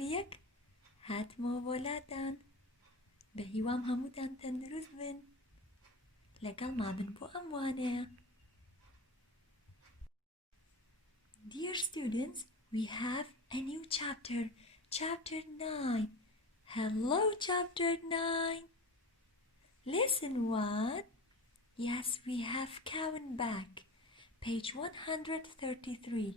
پۆلی یەک هاتمەوە بۆ لاتان بە هیوام هەمووتان تەندروست بن لەگەڵ مابن بۆ ئەم وانەیە. Dear students, we have a new chapter, chapter 9. Hello, chapter 9. Lesson 1. Yes, we have count back, page 133.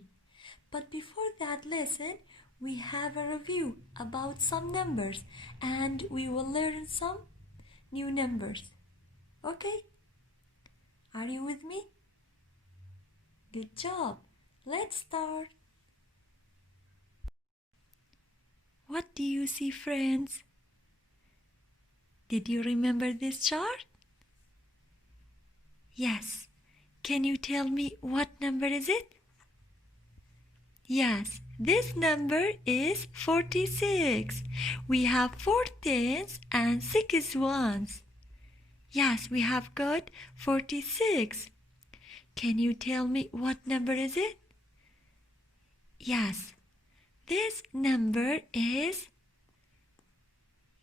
But before that lesson, we have a review about some numbers and we will learn some new numbers. Okay? Are you with me? Good job. Let's start. What do you see, friends? Did you remember this chart? Yes. Can you tell me what number is it? Yes, this number is 46. We have 4 tens and 6 ones. Yes, we have got 46. Can you tell me what number is it? Yes, this number is,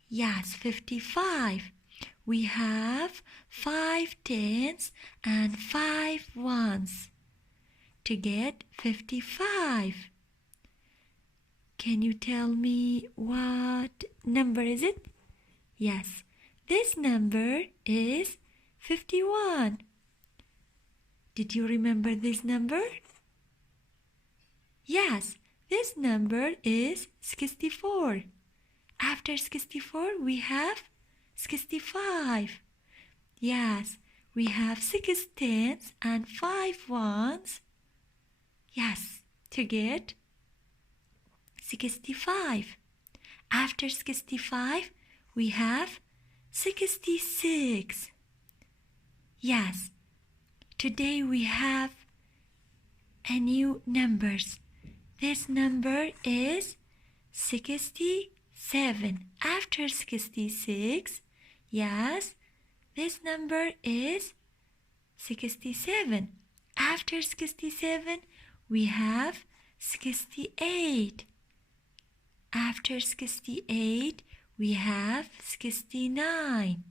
yes, 55. We have 5 tens and 5 ones to get 55. Can you tell me what number is it? Yes, this number is 51. Did you remember this number? Yes, this number is 64. After 64 we have 65. Yes, we have 6 tens and 5 ones. Yes, to get 65. After 65 we have 66. Yes, today we have a new numbers. This number is 67. After 66, yes, this number is 67. After 67, we have 68. After 68, we have 69.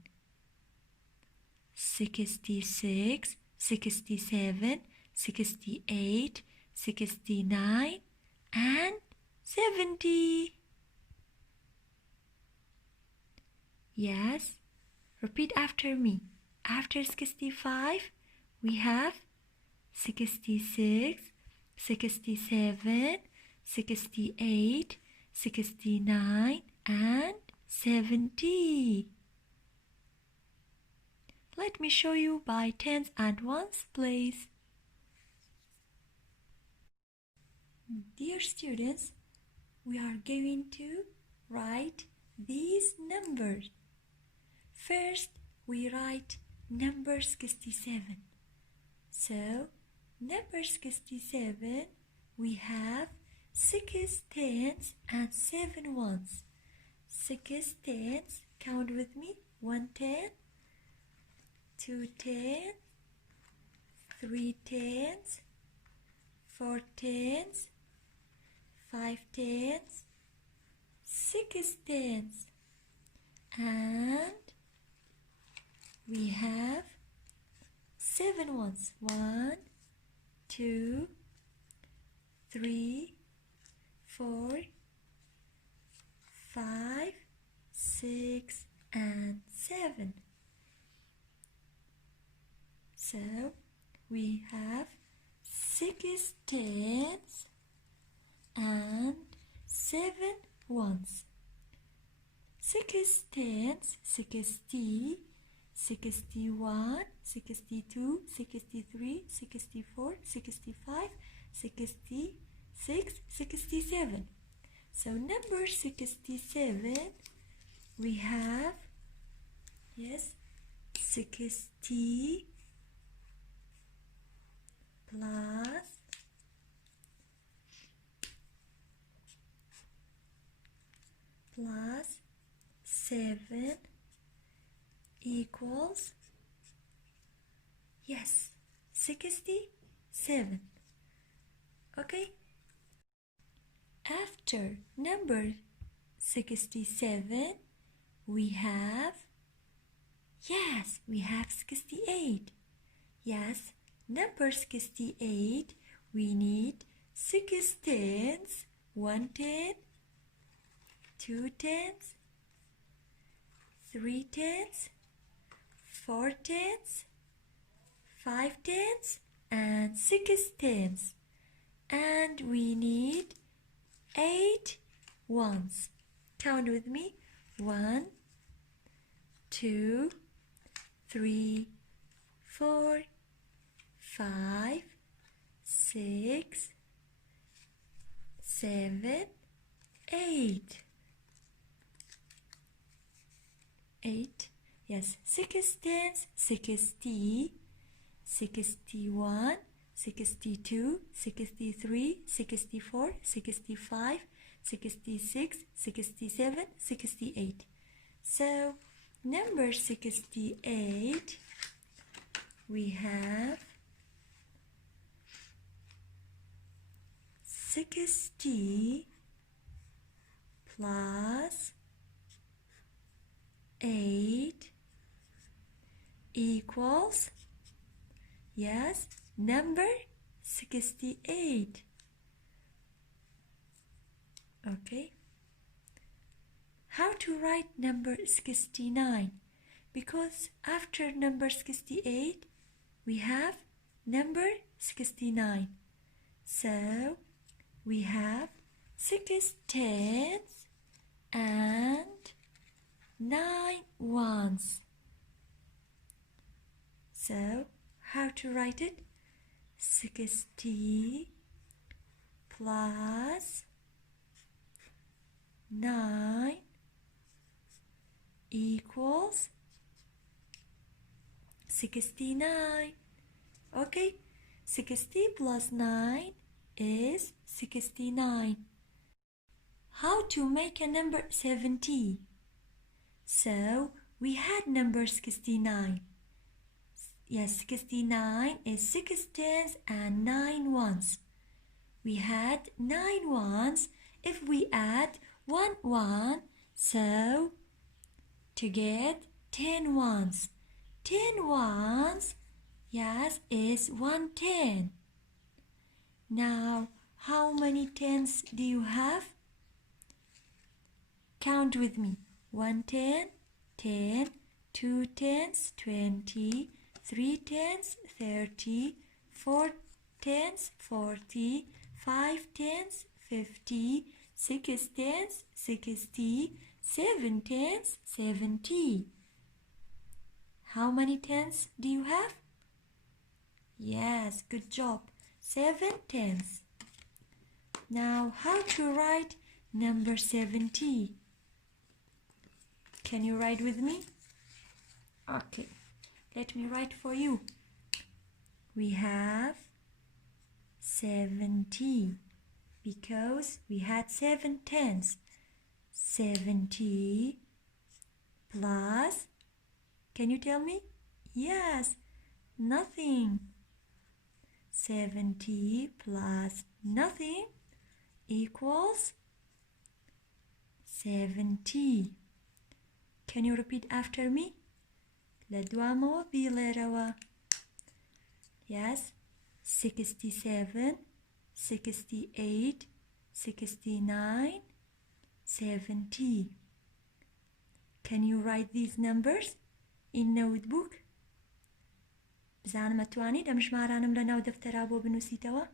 66, 67, 68, 69, and 70. Yes, repeat after me. After 65, we have 66, 67, 68, 69, and 70. Let me show you by tens and ones, please. Dear students, we are going to write these numbers. First, we write number 67. So, number 67, we have 6 tens and 7 ones. 6 tens, count with me, 1 10, 2 tens, 3 tens, 4 tens, 5 tens, 6 tens, and we have 7 ones. 1, 2, 3, 4, 5, 6, and 7. So we have 6 tens and 7 ones. 6 tens, 60, 61, 62, 63, 64, 65, 66, 67. So number 67, we have, yes, 60 plus 7 equals, yes, 67. Okay? After number 67. We have 68. Yes, number 68. We need 6 tens, 1 10, 2 tens, 3 tens, 4 tens, 5 tens, and 6 tens. And we need 8 ones. Count with me. 1, 2, 3, 4, 5, 6, 7, 8. 8. Yes, 6 tens, 60, 61, 62, 63, 64, 65, 66, 67, 68. So, number 68, we have 60 plus 8 equals, yes, number 68. Okay. How to write number 69? Because after number 68, we have number 69. So, we have 6 tens and 9 ones. So, how to write it? 60 plus 9 equals 69. Okay, 60 plus 9 is 69. How to make a number 70? So, we had number 69. Yes, 69 is 6 tens and 9 ones. We had 9 ones. If we add 1 1, so to get 10 ones. 10 ones, yes, is 110. Now, how many tens do you have? Count with me. 1 10, 10, 2 tens, 20, 3 tens, 30, 4 tens, 40, 5 tens, 50, 6 tens, 60, 7 tens, 70. How many tens do you have? Yes, good job. 7 tens. Now, how to write number 70? Can you write with me? Okay, let me write for you. We have 70 because we had 7 tens. 70 plus, can you tell me? Yes, nothing. 70 plus nothing equals 70. Can you repeat after me? لدوامو بيليروا. Yes, 67, 68, 69, 70. Can you write these numbers in notebook? بزانم أتواني دم شمارانم لناو دفترا بو بنوسيتوا.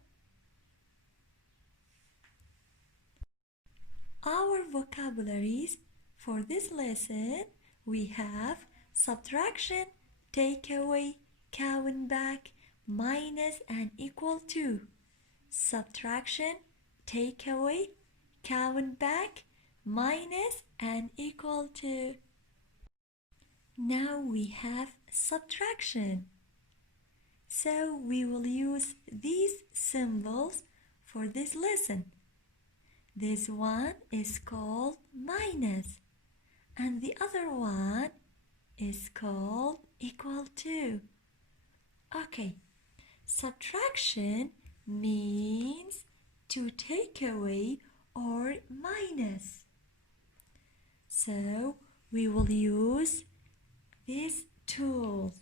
Our vocabularies for this lesson, we have subtraction, take away, count back, minus and equal to. Subtraction, take away, count back, minus and equal to. Now we have subtraction. So we will use these symbols for this lesson. This one is called minus, and the other one is called equal to. Okay, subtraction means to take away or minus. So we will use this tool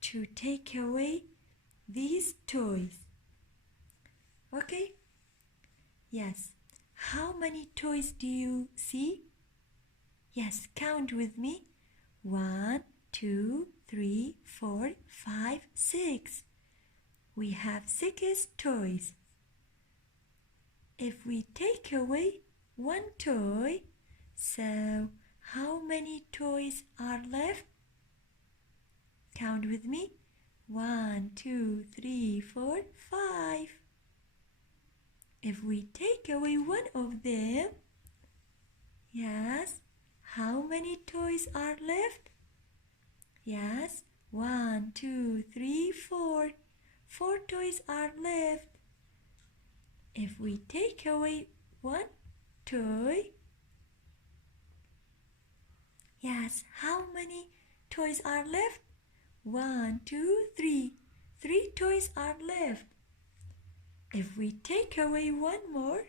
to take away these toys. Okay? Yes. How many toys do you see? Yes, count with me. 1, 2, 3, 4, 5, 6. We have 6 toys. If we take away 1 toy, so how many toys are left? Count with me. 1, 2, 3, 4, 5. If we take away 1 of them, yes, how many toys are left? Yes, 1, 2, 3, 4. 4 toys are left. If we take away 1 toy, yes, how many toys are left? 1, 2, 3. 3 toys are left. If we take away 1 more,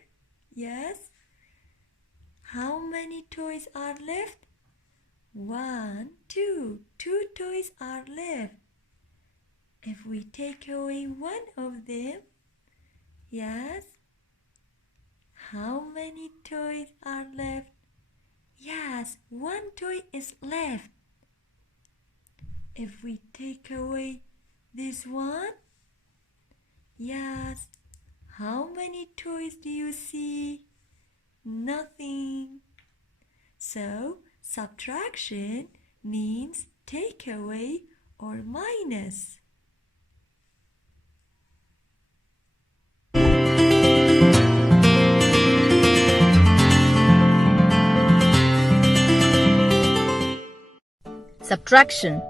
yes, how many toys are left? 1, 2. 2 toys are left. If we take away 1 of them, yes, how many toys are left? Yes, 1 toy is left. If we take away this one, yes, how many toys do you see? Nothing. So, subtraction means take away or minus. Subtraction.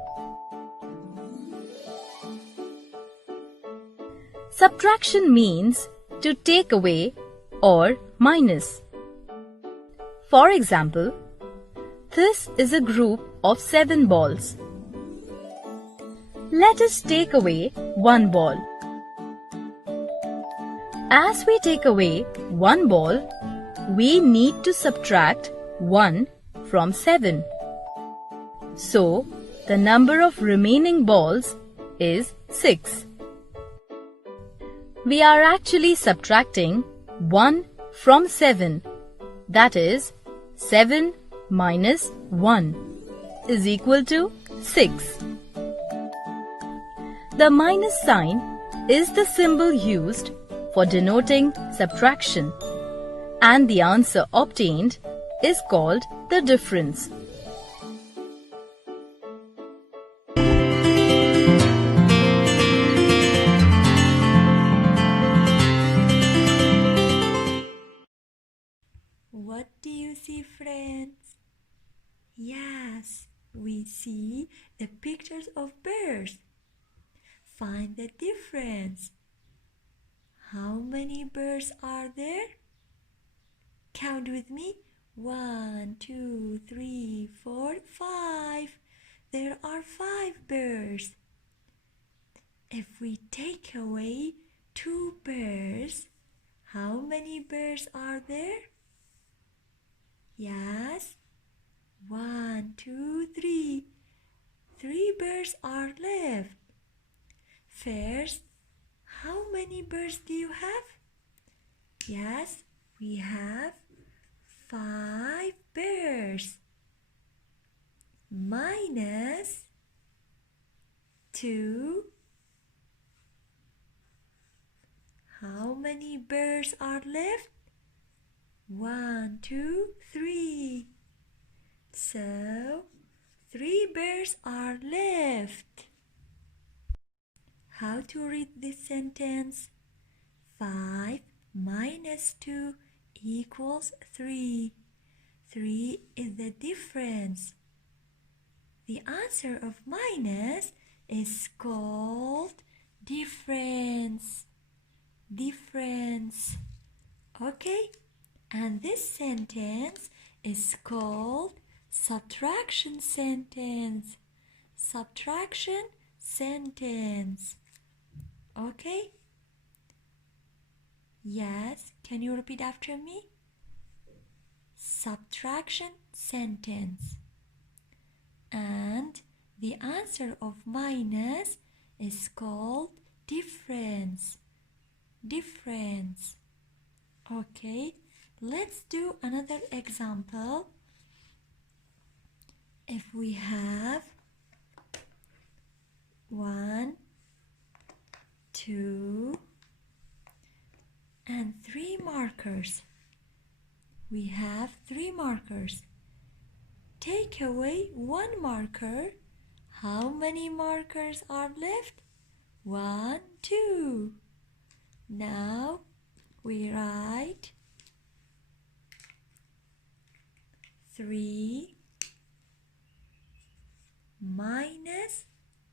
Subtraction means to take away or minus. For example, this is a group of 7 balls. Let us take away 1 ball. As we take away 1 ball, we need to subtract 1 from 7. So, the number of remaining balls is 6. We are actually subtracting 1 from 7. That is, 7 minus 1 is equal to 6. The minus sign is the symbol used for denoting subtraction, and the answer obtained is called the difference. What do you see, friends? Yes, we see the pictures of birds. Find the difference. How many birds are there? Count with me. 1, 2, 3, 4, 5. There are 5 birds. If we take away 2 birds, how many birds are there? Yes. 1, 2, 3. 3 birds are left. First, how many birds do you have? Yes, we have 5 birds. Minus 2. How many birds are left? 1, 2, 3. So, 3 birds are left. How to read this sentence? 5 minus 2 equals 3. 3 is the difference. The answer of minus is called difference. Difference. Okay? And this sentence is called subtraction sentence. Subtraction sentence. Okay? Yes, can you repeat after me? subtraction sentence. And the answer of minus is called difference. Difference. Okay, let's do another example. If we have 1, 2, and 3 markers. We have 3 markers. Take away 1 marker. How many markers are left? 1, 2. Now we write 3 minus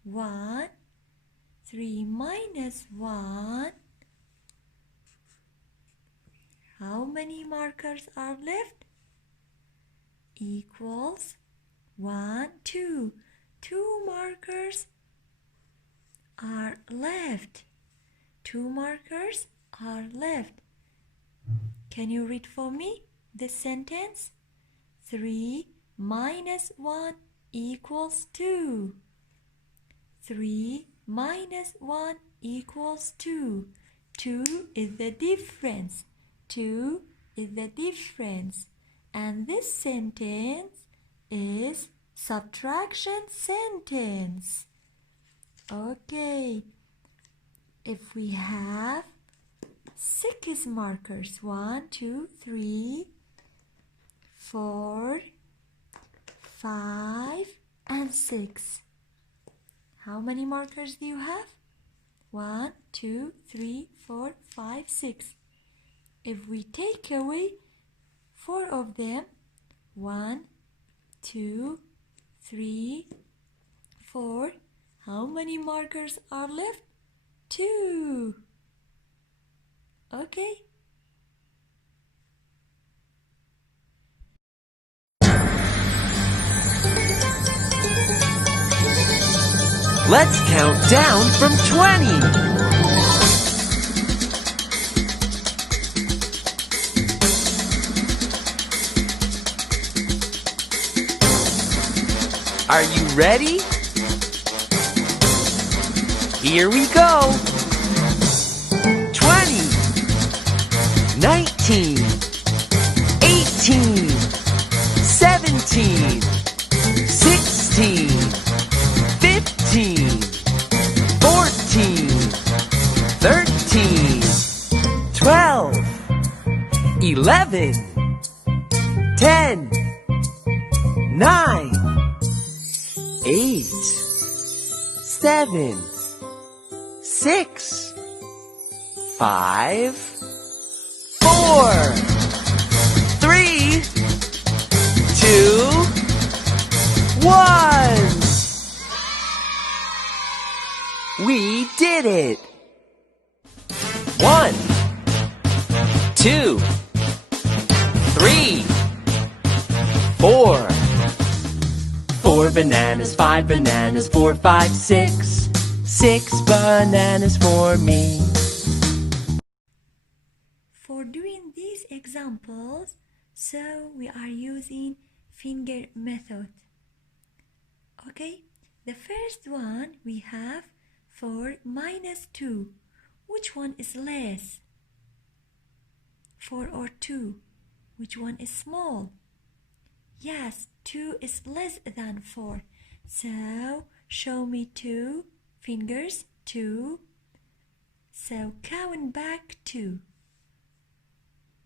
1. 3 minus 1. How many markers are left? Equals 1, 2. 2 markers are left. 2 markers are left. Can you read for me this sentence? 3 minus 1 equals 2. 3 minus 1 equals 2. 2 is the difference. 2 is the difference. And this sentence is subtraction sentence. Okay. If we have 6 markers, 1, 2, 3, 4, 5, and 6. How many markers do you have? 1, 2, 3, 4, 5, 6. If we take away 4 of them, 1, 2, 3, 4, how many markers are left? 2. Okay. Let's count down from 20. Are you ready? Here we go. 20, 19, 18, 17, 16, 15, 14, 13, 12, 11, 10, 9, 8, 7, 6, 5, 4, 3, 2, 1. We did it! 1, 2, 3, 4. 4 bananas, 5 bananas, 4, 5, 6. 6 bananas for me. For doing these examples, so we are using finger method. Okay, the first one we have 4 minus 2. Which one is less? 4 or 2? Which one is small? Yes, 2 is less than 4. So, show me 2 fingers, 2. So, count back 2.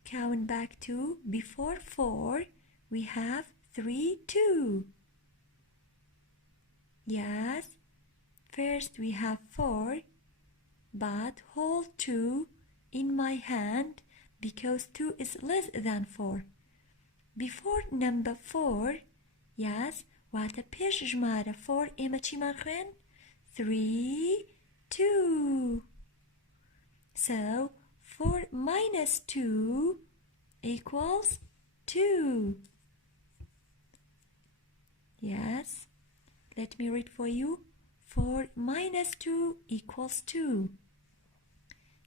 Count back 2. Before 4, we have 3, 2. Yes, first we have 4, but hold 2 in my hand because 2 is less than 4. Before number 4, yes, واتە پێش ژمارە 4 ئێمە چیمان خوێن؟ 3, 2. So, 4 minus 2 equals 2. Yes, let me read for you. 4 minus 2 equals 2.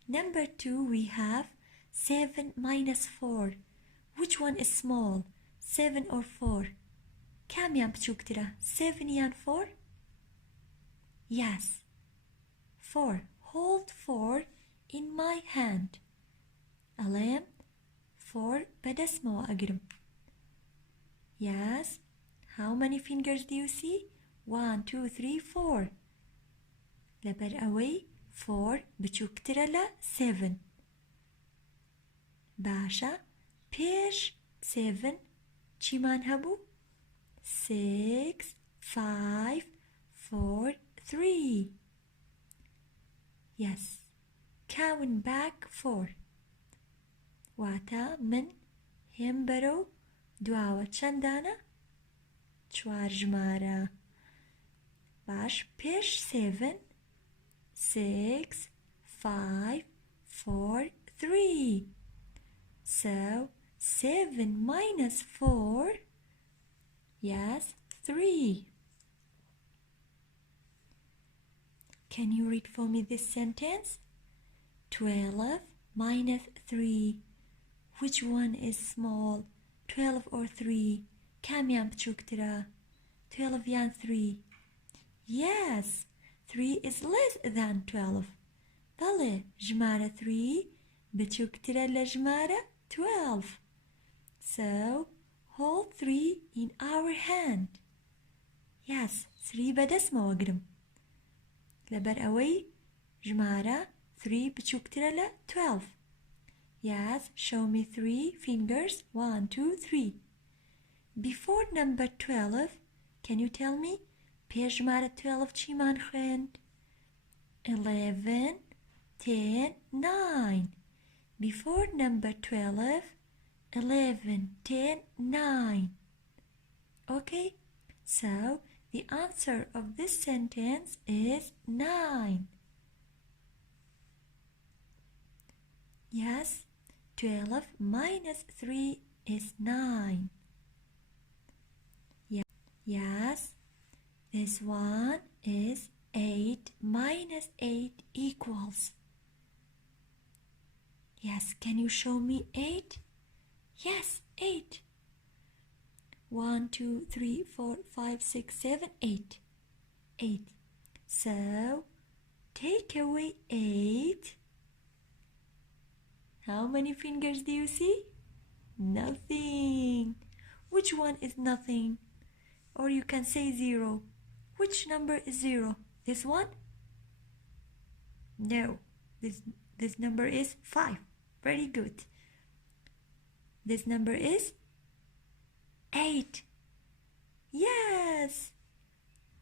Number 2, we have 7 minus 4. Which one is small? 7 or 4 کامیان بچووکترە 7 یان 4 yes 4 hold 4 in my hand ئەڵێم 4 بەدەستمەوە ئەگرم yes how many fingers do you see 1 2 3 4 لەبەر ئەوەی 4 بچووکترە لە 7 باشە پێش 7 چیمان هەبوو 6 5 4 3 yes count back 4 واتە من هێم بەرەو دواوە چەندانە 4 ژمارە باش پێش 7 6 5 4 3 so 7 minus 4 yes 3 can you read for me this sentence 12 minus 3 which one is small 12 or 3 کامیان بچووکترە 12 یان 3 yes 3 is less than 12 بەڵێ ژمارە 3 بچووکترە لە ژمارە 12 so hold 3 in our hand yes 3 بەدەستمەوە گرم لەبەر ئەوەی ژمارە 3 بچووکترە لە 12 yes show me 3 fingers 1 2 3 before number 12 can you tell me پێش ژمارە 12 چیمان خوێند 11 10 9 before number 12 11 10 9 okay so the answer of this sentence is 9 yes 12 minus 3 is 9 yes this one is 8 minus 8 equals yes can you show me 8 yes 8 1 2 3 4 5 6 7 8 8 so take away 8 how many fingers do you see nothing which one is nothing or you can say 0 which number is 0 this one no this number is 5 very good this number is 8 yes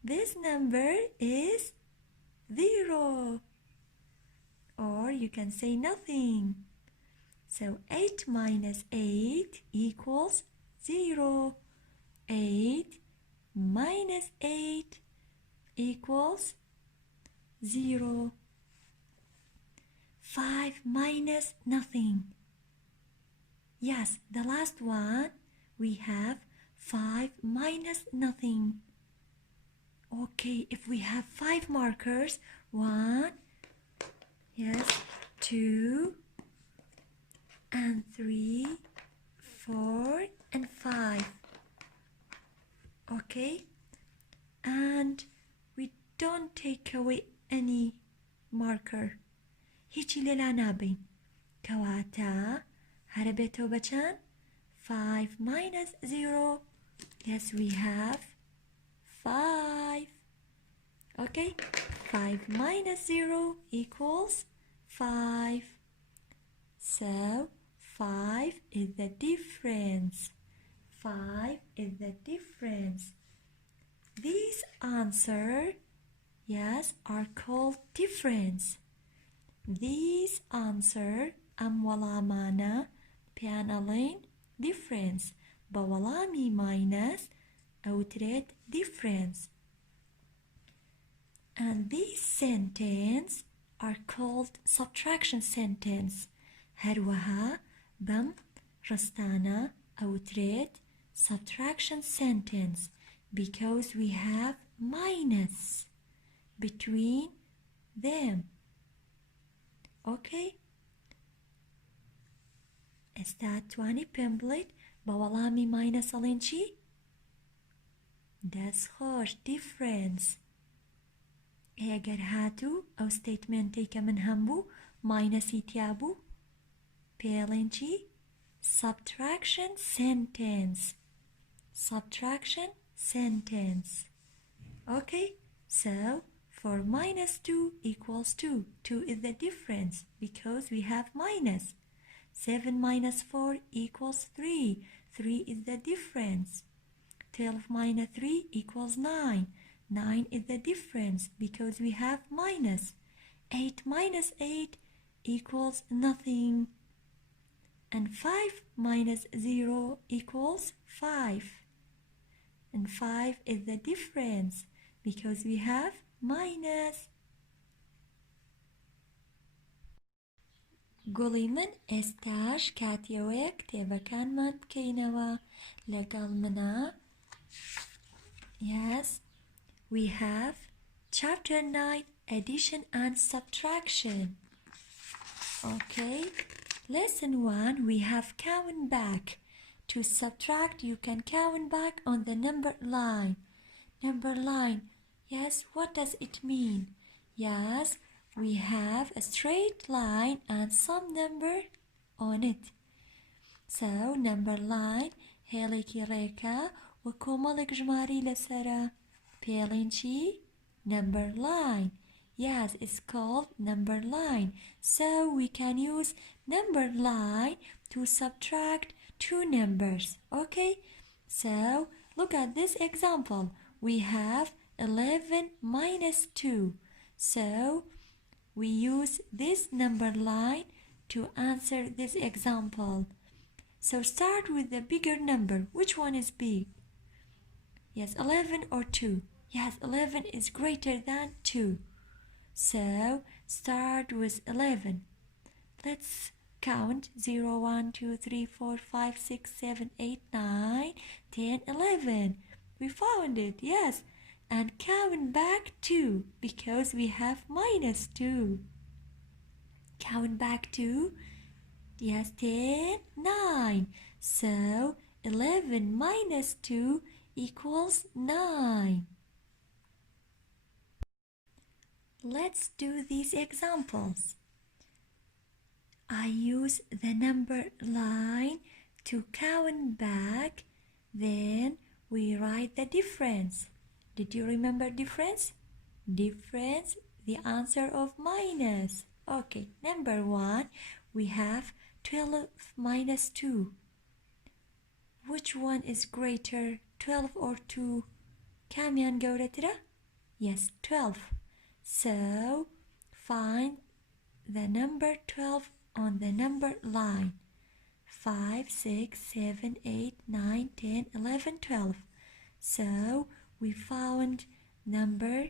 this number is 0 or you can say nothing so 8 minus 8 equals 0 8 minus 8 equals 0 5 minus nothing yes the last one we have 5 minus nothing okay if we have 5 markers 1 yes 2 and 3 4 and 5 okay and we don't take away any marker هیچی لێلا نابین کەواتە هەرە بێتەوە بەچەند 5 minus 0 yes we have 5 okay 5 minus 0 equals 5 so 5 is the difference 5 is the difference these answer yes are called difference these answer am وەڵامانە پێیان ئەڵێن difference بە وەڵامی minus ئەوترێت difference and these sentence are called subtraction sentence هەروەها بەم ڕستانە ئەوترێت subtraction sentence because we have minus between them okay ئێستا توانی پێم بڵێیت بەوەڵامی ماینەس ئەڵێن چی؟ دەستخۆش difference. ئەگەر هاتوو ئەو ستەیتمێنتەی کە من هەم بوو ماینەسی تیا بوو پێڵێن چی؟ subtraction sentence. Subtraction sentence. Okay, so for minus 2 equals 2. 2 is the difference because we have minus. 7 minus 4 equals 3. 3 is the difference. 12 minus 3 equals 9. 9 is the difference because we have minus. 8 minus 8 equals nothing. And 5 minus 0 equals 5. And 5 is the difference because we have minus. گوڵی من ئێستاش کاتیەوەیە کتێبەکانمان بکەینەوە لەگەڵ منە. Yes, we have chapter 9 addition and subtraction. Okay, lesson 1 we have count back. To subtract you can count back on the number line. Number line, yes, what does it mean? Yes, we have a straight line and some number on it. So number line هێڵێکی ڕێکە و کۆمەڵێک ژماری لەسەرە پێڵێن چی؟ number line. Yes, it's called number line. So we can use number line to subtract two numbers. Okay, so look at this example. We have 11 minus 2. So we use this number line to answer this example. So start with the bigger number. Which one is big? Yes, 11 or 2? Yes, 11 is greater than 2. So start with 11. Let's count 0, 1, 2, 3, 4, 5, 6, 7, 8, 9, 10, 11. We found it, yes. And count back 2 because we have minus 2. Count back 2. Yes, 10, 9. So 11 minus 2 equals 9. Let's do these examples. I use the number line to count back, then we write the difference. Did you remember difference? Difference, the answer of minus. Okay, number 1, we have 12 minus 2. Which one is greater, 12 or 2? كاميان گەورەترە? Yes, 12. So, find the number 12 on the number line. 5, 6, 7, 8, 9, 10, 11, 12. So, we found number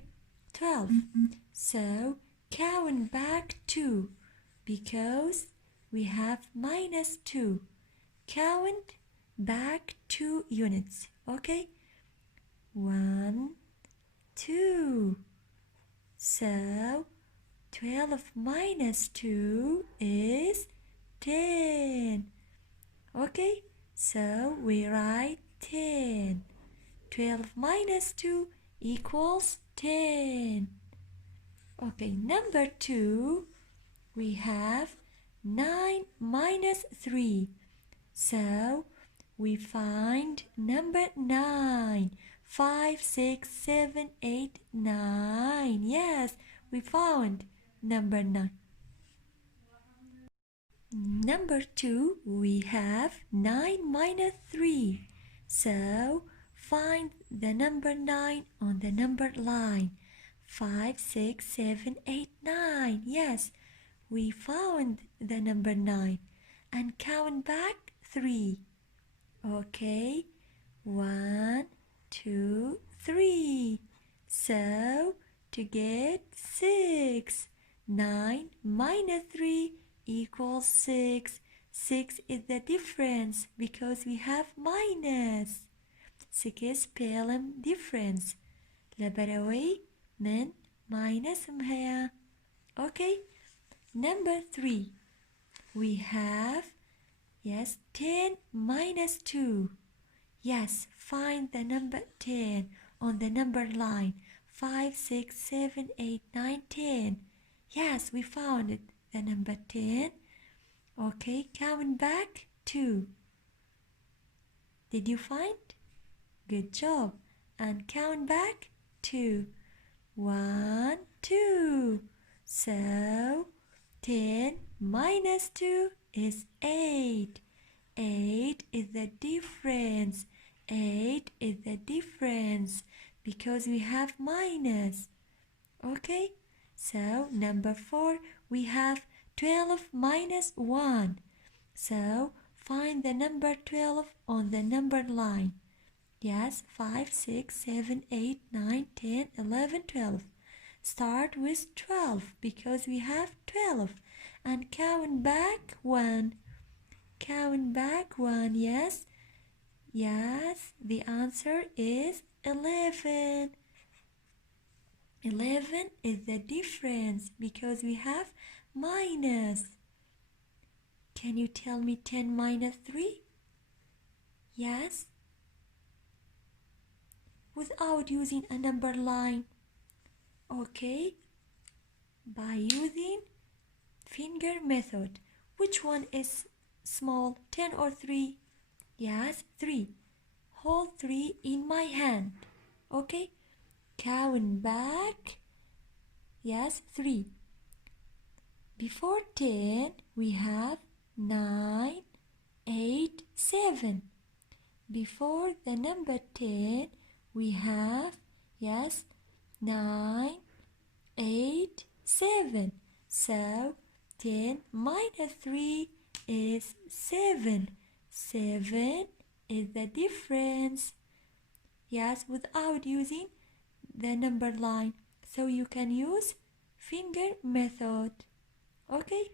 12. So, count back 2 because we have minus 2. Count back 2 units. Okay? 1, 2. So, 12 minus 2 is 10. Okay? So, we write 10. 12 minus 2 equals 10. Okay, number 2, we have 9 minus 3. So, we find number 9. 5, 6, 7, 8, 9. Yes, we found number 9. Number 2, we have 9 minus 3. So, find the number 9 on the number line. 5, 6, 7, 8, 9. Yes, we found the number 9. And count back 3. Okay, 1, 2, 3. So, to get 6. 9 minus 3 equals 6. 6 is the difference because we have minus. 6 pēlim difference. لبروي من minus هيا. Okay. Number 3. We have Yes, 10 minus 2. Yes, find the number 10 on the number line. 5, 6, 7, 8, 9, 10. Yes, we found it, the number 10. Okay, count back 2. Did you find? Good job. And count back 2. 1, 2. So 10 minus 2 is 8. 8 is the difference. 8 is the difference because we have minus. Okay? So number 4, we have 12 minus 1. So find the number 12 on the number line. Yes, 5, 6, 7, 8, 9, 10, 11, 12. Start with 12 because we have 12. And count back 1. Count back 1, yes? Yes, the answer is 11. 11 is the difference because we have minus. Can you tell me 10 minus 3? Yes? Without using a number line. Okay? By using finger method. Which one is small, 10 or 3? Yes, 3. Hold 3 in my hand. Okay? Count back. Yes, 3. Before 10, we have 9, 8, 7. Before the number 10, we have, yes, 9, 8, 7. So 10 minus 3 is 7. 7 is the difference. Yes, without using the number line. So you can use finger method. Okay?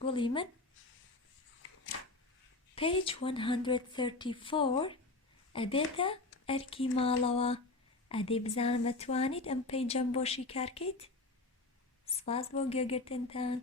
Guliman. Page 134. ئەبێتە ئەرکی ماڵەوە. ئەدەی بزانم ئەتوانیت ئەم پێیجەم بۆشی کارکەیت؟ سپاس بۆ گوێگرتنتان.